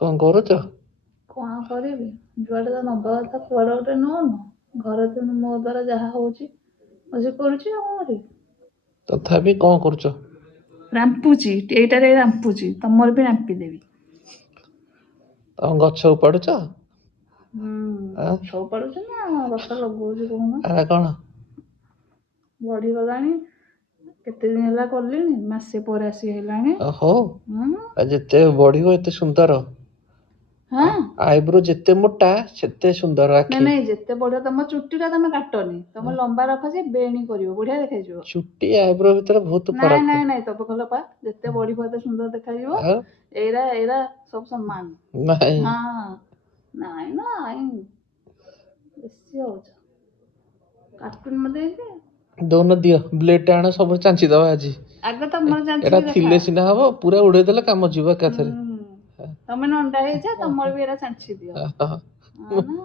କଣ କରୁଛ? କଣ କରିବି? ଯୁଆଡେ ତ ନବା କଥା କୁଆଡେ ଗୋଟେ ନଉନ। ଘରେ ତ ମୋ ଦ୍ୱାରା ଯାହା ହଉଛି ବସି କରୁଛି ଆଉ କଣ କରିବି। ତଥାପି କଣ କରୁଛ? ରାମ୍ପୁଛି, ଏଇଟାରେ ରାମ୍ପୁଛି, ତମର ବି ରାମ୍ପି ଦେବି। ତମ ଗଛ ଉପାଡୁଛ? ଗଛ ଉପାଡୁଛି ନା ଗଛ ଲଗଉଛି କହୁନ। ଆରେ କଣ? ବଢିଗଲାଣି, କେତେ ଦିନ ହେଲା କଲିଣି, ମାସେ ପରେ ଆସି ହେଲାଣି। ଓହୋ, ହୁଁ। ଯେତେ ବଢିବ ଏତେ ସୁନ୍ଦର। ହଁ। ଆଇବ୍ରୋ ଯେତେ ମୋଟା ସେତେ ସୁନ୍ଦର ନାଇଁ ଆଖି। ନାଇଁ, ଯେତେ ବଢିଆ ତମ ଚୁଟି ଟା ତମେ କାଟନି, ତମେ ଲମ୍ବା ରଖ ଯେ ବେଣୀ କରିବ, ବଢିଆ ଦେଖାଯିବ। ଚୁଟି ଆଇବ୍ରୋ ଭିତରେ ବହୁତ ନାଇଁ ଫରକ। ନାଇଁ ନାଇଁ, ତମେ କହିଲ ପା ଯେତେ ବଢିବ ଏତେ ସୁନ୍ଦର ଦେଖାଯିବ। ଆଉ ଏଇରା ସବୁ ସମାନ। ନାଇଁ ହଁ। ନାଇଁ ନାଇଁ, ବେଶୀ ହଉଛ। କାଟୁନି ମତେ ଏଇଠି। ଦଉନ ଦିଅ, ବ୍ଲେଡ ଟା ଆଣ, ସବୁ ଚାଞ୍ଚିଦବା ଆଜି। ଆଗ ତମର ଏଟା ଜାଣିଛି ଦେଖା। ଥିଲେ ସିନା ହବ, ପୁରା ଉଡେଇଦେଲେ କାମ ଯିବ ଏକାଥରେ। ତମେ ନଣ୍ଡା ହେଇଛ, ତମର ବି ଏରା ଚାଞ୍ଛି ଦିଅ। ହଁ। ହଁ ନା।